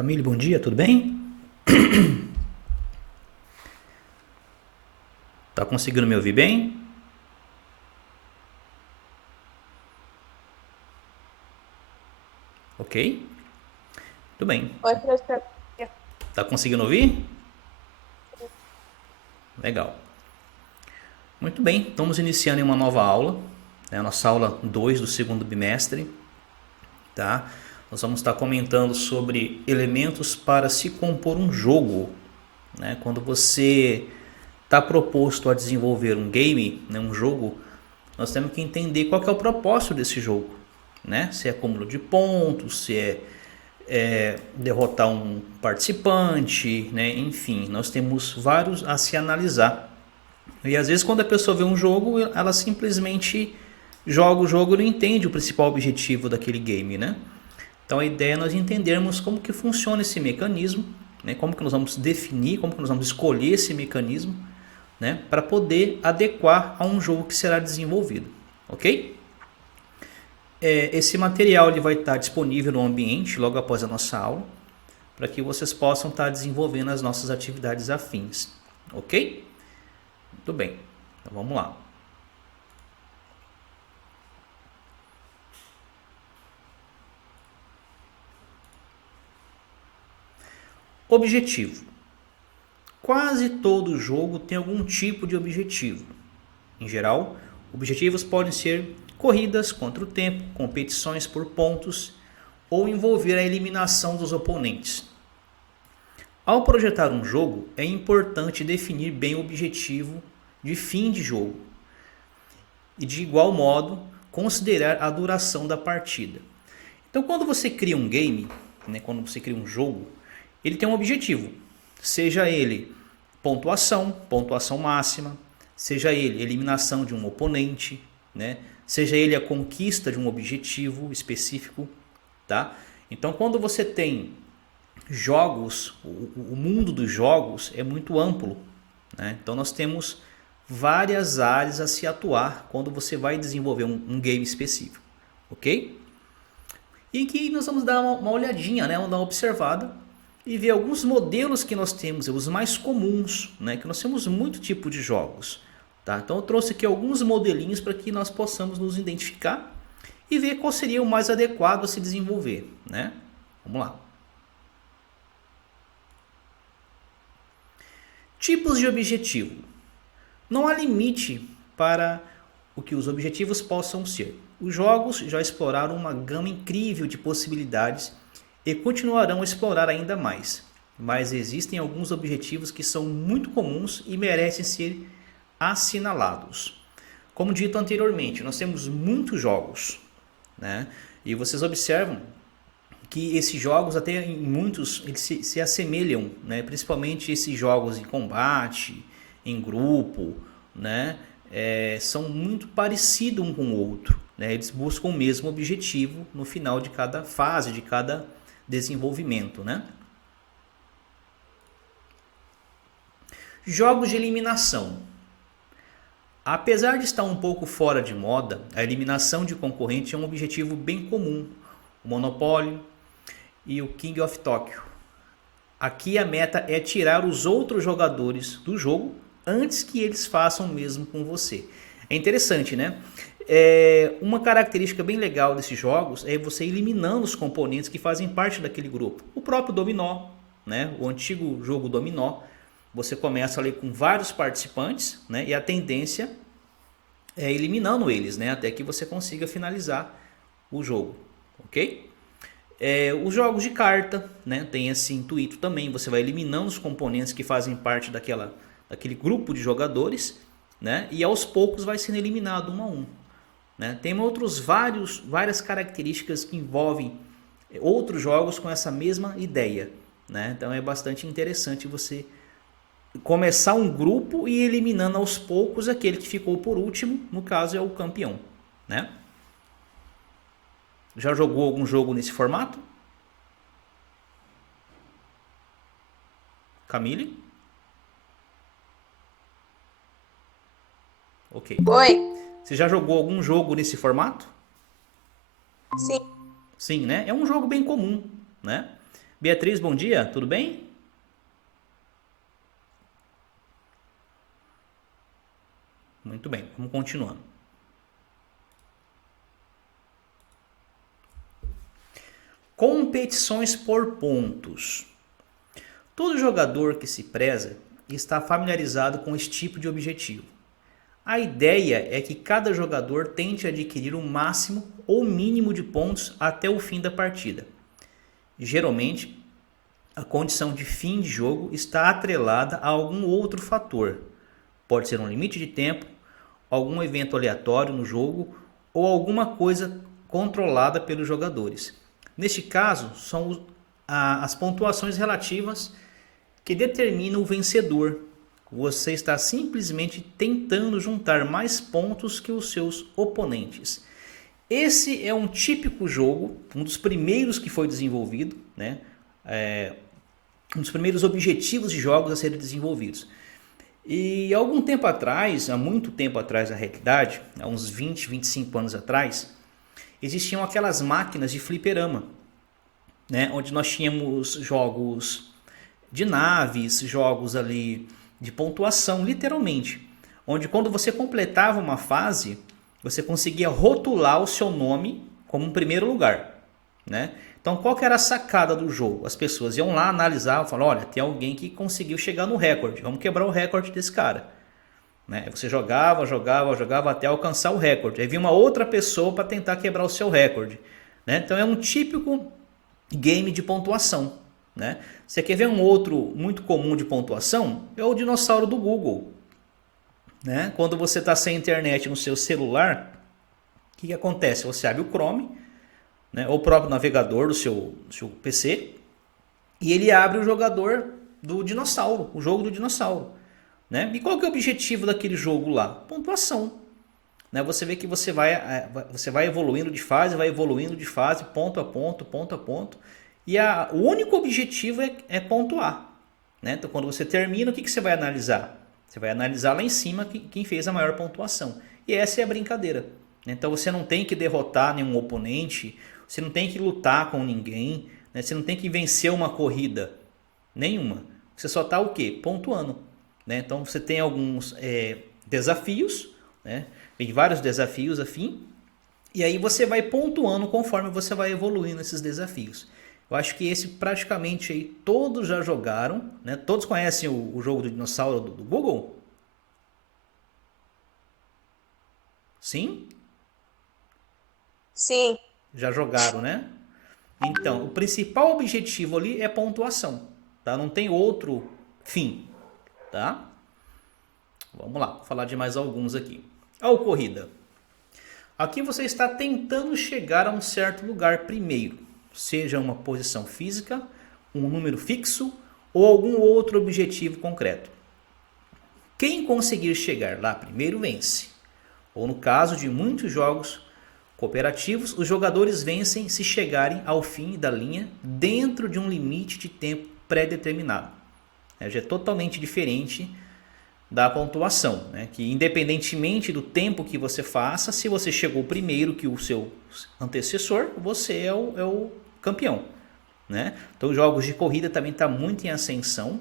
Camille, bom dia, tudo bem? Tá conseguindo me ouvir bem? Ok? Tudo bem. Oi, professor. Tá conseguindo ouvir? Legal. Muito bem, estamos iniciando em uma nova aula, né? A nossa aula 2 do segundo bimestre, tá? Nós vamos estar comentando sobre elementos para se compor um jogo, né? Quando você está proposto a desenvolver um game, né, um jogo, nós temos que entender qual que é o propósito desse jogo, né? Se é acúmulo de pontos, se é derrotar um participante, né? Enfim, nós temos vários a se analisar. E às vezes quando a pessoa vê um jogo, ela simplesmente joga o jogo e não entende o principal objetivo daquele game, né? Então a ideia é nós entendermos como que funciona esse mecanismo, né? Como que nós vamos definir, como que nós vamos escolher esse mecanismo, né? Para poder adequar a um jogo que será desenvolvido, ok? Esse material ele vai estar disponível no ambiente logo após a nossa aula, para que vocês possam estar desenvolvendo as nossas atividades afins, ok? Muito bem, então vamos lá. Objetivo. Quase todo jogo tem algum tipo de objetivo. Em geral, objetivos podem ser corridas contra o tempo, competições por pontos ou envolver a eliminação dos oponentes. Ao projetar um jogo, é importante definir bem o objetivo de fim de jogo e, de igual modo, considerar a duração da partida. Então, quando você cria um game, né, quando você cria um jogo, ele tem um objetivo, seja ele pontuação, pontuação máxima, seja ele eliminação de um oponente, né, seja ele a conquista de um objetivo específico, tá? Então, quando você tem jogos, o mundo dos jogos é muito amplo, né? Então nós temos várias áreas a se atuar quando você vai desenvolver um game específico, ok? E aqui nós vamos dar uma olhadinha, né? Vamos dar uma observada e ver alguns modelos que nós temos, os mais comuns, né? Que nós temos muito tipo de jogos, tá? Então eu trouxe aqui alguns modelinhos para que nós possamos nos identificar e ver qual seria o mais adequado a se desenvolver, né? Vamos lá. Tipos de objetivo. Não há limite para o que os objetivos possam ser. Os jogos já exploraram uma gama incrível de possibilidades e continuarão a explorar ainda mais. Mas existem alguns objetivos que são muito comuns e merecem ser assinalados. Como dito anteriormente, nós temos muitos jogos, né? E vocês observam que esses jogos, até em muitos, eles se assemelham, né? Principalmente esses jogos em combate, em grupo, né? São muito parecidos um com o outro, né? Eles buscam o mesmo objetivo no final de cada fase, de cada desenvolvimento, né? Jogos de eliminação. Apesar de estar um pouco fora de moda, a eliminação de concorrente é um objetivo bem comum. O Monopoly e o King of Tokyo. Aqui a meta é tirar os outros jogadores do jogo antes que eles façam o mesmo com você. É interessante, né? Uma característica bem legal desses jogos é você eliminando os componentes que fazem parte daquele grupo. O próprio dominó, né? O antigo jogo dominó. Você começa ali com vários participantes, né? E a tendência é eliminando eles, né? Até que você consiga finalizar o jogo, ok? Os jogos de carta, né, tem esse intuito também. Você vai eliminando os componentes que fazem parte daquele grupo de jogadores, né, e aos poucos vai sendo eliminado um a um, né. Tem várias características que envolvem outros jogos com essa mesma ideia, né. Então é bastante interessante você começar um grupo e ir eliminando aos poucos aquele que ficou por último, no caso é o campeão, né. Já jogou algum jogo nesse formato? Camille? Ok. Oi, Você já jogou algum jogo nesse formato? sim, Sim, né? É um jogo bem comum, né? Beatriz, bom dia, tudo bem? Muito bem, vamos continuando. Competições por pontos. Todo jogador que se preza está familiarizado com esse tipo de objetivo. A ideia é que cada jogador tente adquirir o máximo ou mínimo de pontos até o fim da partida. Geralmente, a condição de fim de jogo está atrelada a algum outro fator. Pode ser um limite de tempo, algum evento aleatório no jogo ou alguma coisa controlada pelos jogadores. Neste caso, são as pontuações relativas que determinam o vencedor. Você está simplesmente tentando juntar mais pontos que os seus oponentes. Esse é um típico jogo, um dos primeiros que foi desenvolvido, né? Um dos primeiros objetivos de jogos a serem desenvolvidos. E algum tempo atrás, há muito tempo atrás na realidade, há uns 20, 25 anos atrás, existiam aquelas máquinas de fliperama, né? Onde nós tínhamos jogos de naves, jogos ali de pontuação, literalmente. Onde quando você completava uma fase, você conseguia rotular o seu nome como um primeiro lugar, né? Então qual que era a sacada do jogo? As pessoas iam lá, analisavam, falavam, olha, tem alguém que conseguiu chegar no recorde, vamos quebrar o recorde desse cara. Né? Você jogava, jogava, jogava até alcançar o recorde. Aí vinha uma outra pessoa para tentar quebrar o seu recorde. Né? Então é um típico game de pontuação. Né? Você quer ver um outro muito comum de pontuação? É o dinossauro do Google. Né? Quando você está sem internet no seu celular, o que acontece? Você abre o Chrome, né? Ou o próprio navegador do seu PC, e ele abre o jogador do dinossauro, o jogo do dinossauro. Né? E qual que é o objetivo daquele jogo lá? Pontuação. Né? Você vê que você vai evoluindo de fase, ponto a ponto, ponto a ponto. E o único objetivo é pontuar. Né? Então, quando você termina, o que você vai analisar? Você vai analisar lá em cima quem fez a maior pontuação. E essa é a brincadeira. Então, você não tem que derrotar nenhum oponente, você não tem que lutar com ninguém, né? Você não tem que vencer uma corrida nenhuma. Você só está o quê? Pontuando. Né? Então, você tem alguns desafios, né? Tem vários desafios afim, e aí você vai pontuando conforme você vai evoluindo esses desafios. Eu acho que esse praticamente aí todos já jogaram, né? Todos conhecem o jogo do dinossauro do Google? Sim? Sim. Já jogaram, né? Então, o principal objetivo ali é pontuação, tá? Não tem outro fim, tá? Vamos lá, vou falar de mais alguns aqui. A corrida. Aqui você está tentando chegar a um certo lugar primeiro, seja uma posição física, um número fixo ou algum outro objetivo concreto. Quem conseguir chegar lá primeiro vence. Ou no caso de muitos jogos cooperativos, os jogadores vencem se chegarem ao fim da linha dentro de um limite de tempo pré-determinado. Já é totalmente diferente da pontuação, né? Que independentemente do tempo que você faça, se você chegou primeiro que o seu antecessor, você é o campeão. Né? Então os jogos de corrida também está muito em ascensão.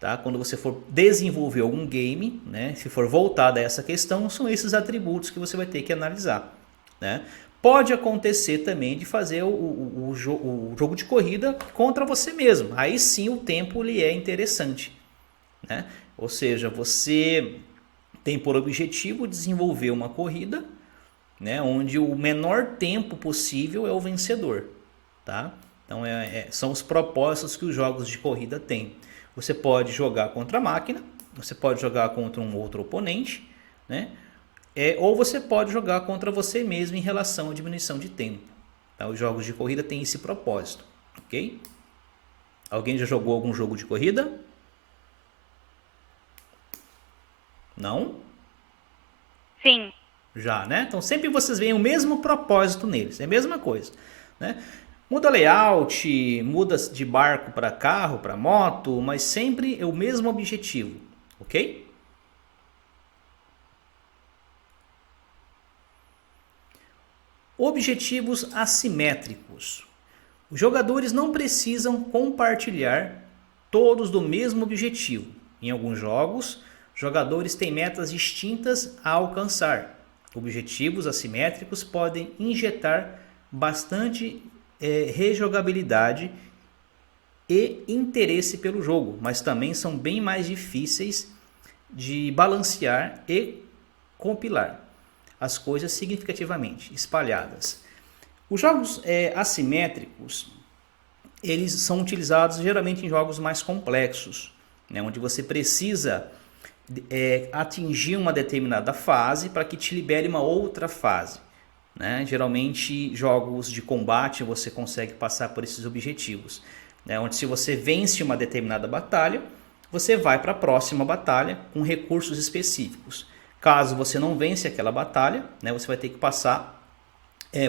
Tá? Quando você for desenvolver algum game, né? Se for voltado a essa questão, são esses atributos que você vai ter que analisar. Né? Pode acontecer também de fazer o jogo de corrida contra você mesmo. Aí sim o tempo lhe é interessante. Né? Ou seja, você tem por objetivo desenvolver uma corrida, né, onde o menor tempo possível é o vencedor. Tá? Então são os propósitos que os jogos de corrida têm. Você pode jogar contra a máquina, você pode jogar contra um outro oponente, né? Ou você pode jogar contra você mesmo em relação à diminuição de tempo. Tá? Os jogos de corrida têm esse propósito. Ok? Alguém já jogou algum jogo de corrida? Não? Sim. Já, né? Então sempre vocês veem o mesmo propósito neles, é a mesma coisa, né? Muda layout, muda de barco para carro, para moto, mas sempre é o mesmo objetivo, ok? Objetivos assimétricos. Os jogadores não precisam compartilhar todos do mesmo objetivo. Em alguns jogos, jogadores têm metas distintas a alcançar. Objetivos assimétricos podem injetar bastante rejogabilidade e interesse pelo jogo, mas também são bem mais difíceis de balancear e compilar as coisas significativamente espalhadas. Os jogos assimétricos, eles são utilizados geralmente em jogos mais complexos, né, onde você precisa atingir uma determinada fase para que te libere uma outra fase. Né? Geralmente, jogos de combate você consegue passar por esses objetivos. Né? Onde se você vence uma determinada batalha, você vai para a próxima batalha com recursos específicos. Caso você não vence aquela batalha, né, você vai ter que passar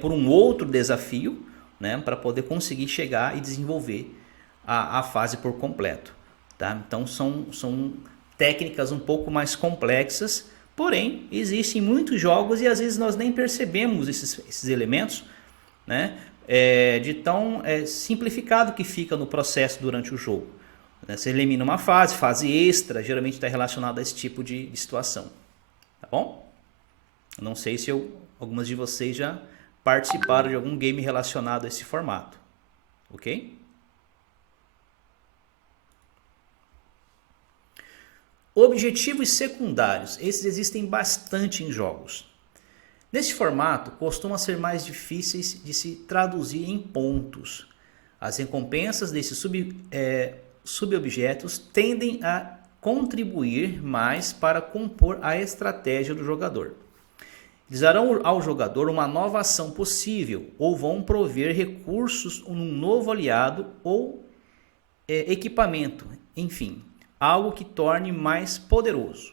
por um outro desafio, né, para poder conseguir chegar e desenvolver a fase por completo. Tá? Então são técnicas um pouco mais complexas, porém existem muitos jogos e às vezes nós nem percebemos esses elementos, né, de tão simplificado que fica no processo durante o jogo. Você elimina uma fase extra, geralmente está relacionada a esse tipo de situação. Tá bom? Não sei se algumas de vocês já participaram de algum game relacionado a esse formato. Ok? Objetivos secundários. Esses existem bastante em jogos. Nesse formato, costumam ser mais difíceis de se traduzir em pontos. As recompensas desses subobjetos tendem a contribuir mais para compor a estratégia do jogador. Eles darão ao jogador uma nova ação possível ou vão prover recursos num novo aliado ou equipamento, enfim, algo que torne mais poderoso.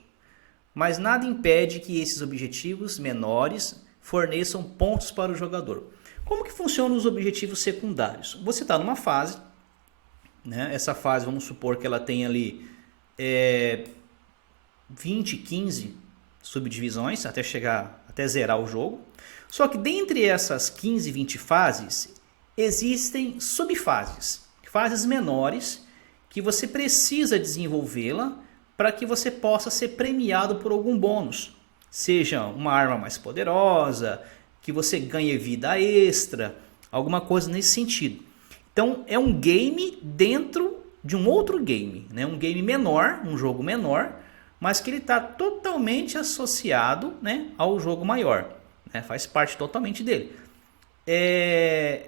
Mas nada impede que esses objetivos menores forneçam pontos para o jogador. Como que funcionam os objetivos secundários? Você está numa fase, né? Essa fase, vamos supor que ela tem ali 20, 15 subdivisões até zerar o jogo. Só que dentre essas 15, 20 fases, existem subfases, fases menores que você precisa desenvolvê-la para que você possa ser premiado por algum bônus. Seja uma arma mais poderosa, que você ganhe vida extra, alguma coisa nesse sentido. Então é um game dentro de um outro game, né? Um game menor, um jogo menor, mas que ele está totalmente associado, né, ao jogo maior, né? Faz parte totalmente dele.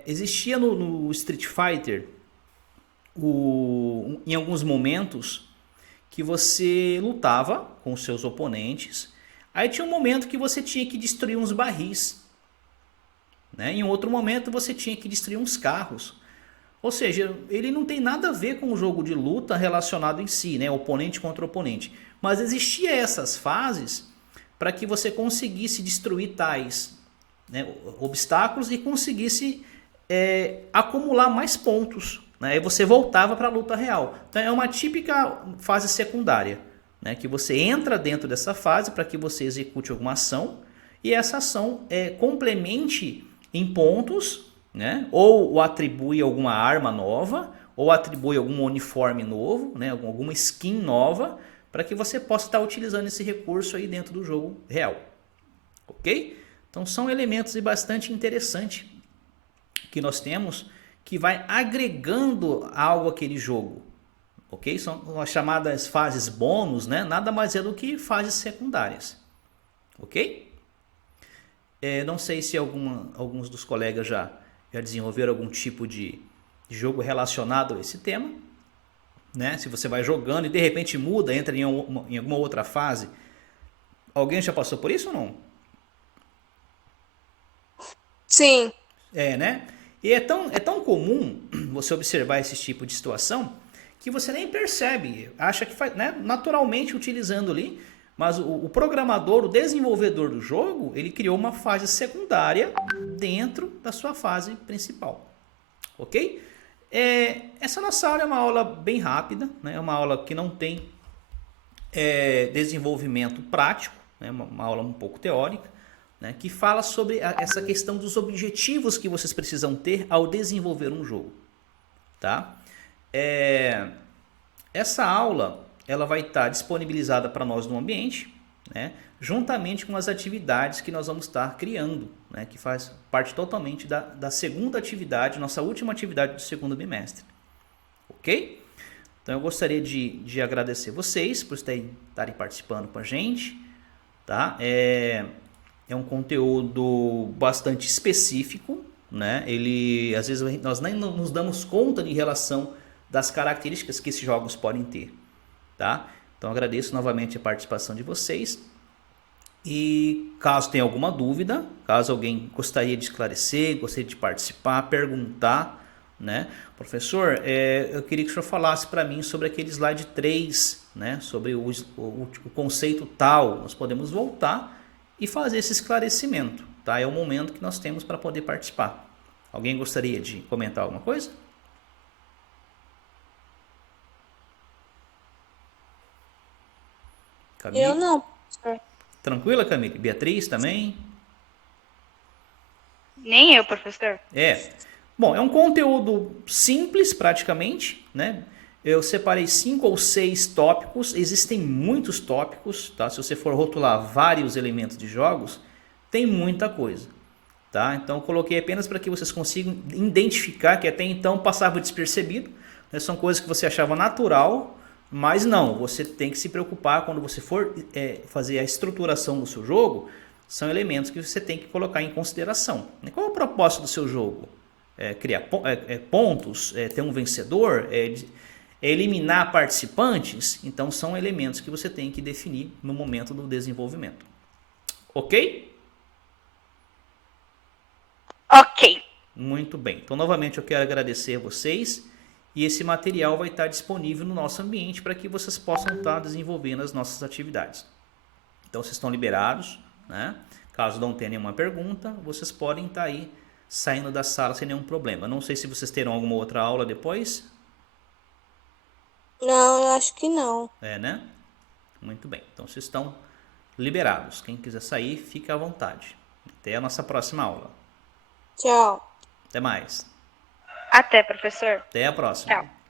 Existia no Street Fighter, em alguns momentos, que você lutava com os seus oponentes, aí tinha um momento que você tinha que destruir uns barris, né? Em outro momento você tinha que destruir uns carros. Ou seja, ele não tem nada a ver com o jogo de luta relacionado em si, né? Oponente contra oponente. Mas existia essas fases para que você conseguisse destruir tais, né, obstáculos e conseguisse acumular mais pontos. Né? Aí você voltava para a luta real. Então é uma típica fase secundária, né? Que você entra dentro dessa fase para que você execute alguma ação e essa ação complemente em pontos, né? Ou atribui alguma arma nova, ou atribui algum uniforme novo, né? Alguma skin nova, para que você possa estar utilizando esse recurso aí dentro do jogo real. Ok? Então são elementos bastante interessantes que nós temos que vai agregando algo àquele jogo. Ok? São as chamadas fases bônus, né? Nada mais é do que fases secundárias. Ok? Não sei se alguns dos colegas já desenvolveram algum tipo de jogo relacionado a esse tema, né? Se você vai jogando e de repente muda, entra em alguma outra fase. Alguém já passou por isso ou não? Sim. Né? E é tão comum você observar esse tipo de situação que você nem percebe, acha que faz, né, naturalmente utilizando ali, mas o programador, o desenvolvedor do jogo, ele criou uma fase secundária dentro da sua fase principal. Ok? Essa nossa aula é uma aula bem rápida, né? É uma aula que não tem desenvolvimento prático, né? Uma aula um pouco teórica, né, que fala sobre essa questão dos objetivos que vocês precisam ter ao desenvolver um jogo. Tá? Essa aula ela vai estar disponibilizada para nós no ambiente, né, juntamente com as atividades que nós vamos estar criando, né, que faz parte totalmente da segunda atividade, nossa última atividade do segundo bimestre. Ok? Então eu gostaria de agradecer vocês por estarem participando com a gente. Tá? É um conteúdo bastante específico, né? Ele, às vezes nós nem nos damos conta de relação das características que esses jogos podem ter. Tá? Então agradeço novamente a participação de vocês. E caso tenha alguma dúvida, caso alguém gostaria de esclarecer, gostaria de participar, perguntar, né? Professor, eu queria que o senhor falasse para mim sobre aquele slide 3, né? Sobre o conceito tal. Nós podemos voltar e fazer esse esclarecimento, tá? É o momento que nós temos para poder participar. Alguém gostaria de comentar alguma coisa? Camille? Eu não, professor. Tranquila, Camille? Beatriz também? Nem eu, professor. Bom, é um conteúdo simples praticamente, né? Eu separei 5 ou 6 tópicos, existem muitos tópicos, tá? Se você for rotular vários elementos de jogos, tem muita coisa, tá? Então eu coloquei apenas para que vocês consigam identificar, que até então passava despercebido, né? São coisas que você achava natural, mas não, você tem que se preocupar quando você for fazer a estruturação do seu jogo, são elementos que você tem que colocar em consideração. Qual é o propósito do seu jogo? Criar pontos, ter um vencedor, eliminar participantes? Então são elementos que você tem que definir no momento do desenvolvimento. Ok? Ok. Muito bem. Então novamente eu quero agradecer a vocês e esse material vai estar disponível no nosso ambiente para que vocês possam estar desenvolvendo as nossas atividades. Então vocês estão liberados, né? Caso não tenha nenhuma pergunta, vocês podem estar aí saindo da sala sem nenhum problema. Não sei se vocês terão alguma outra aula depois. Não, eu acho que não. Né? Muito bem. Então vocês estão liberados. Quem quiser sair, fique à vontade. Até a nossa próxima aula. Tchau. Até mais. Até, professor. Até a próxima. Tchau.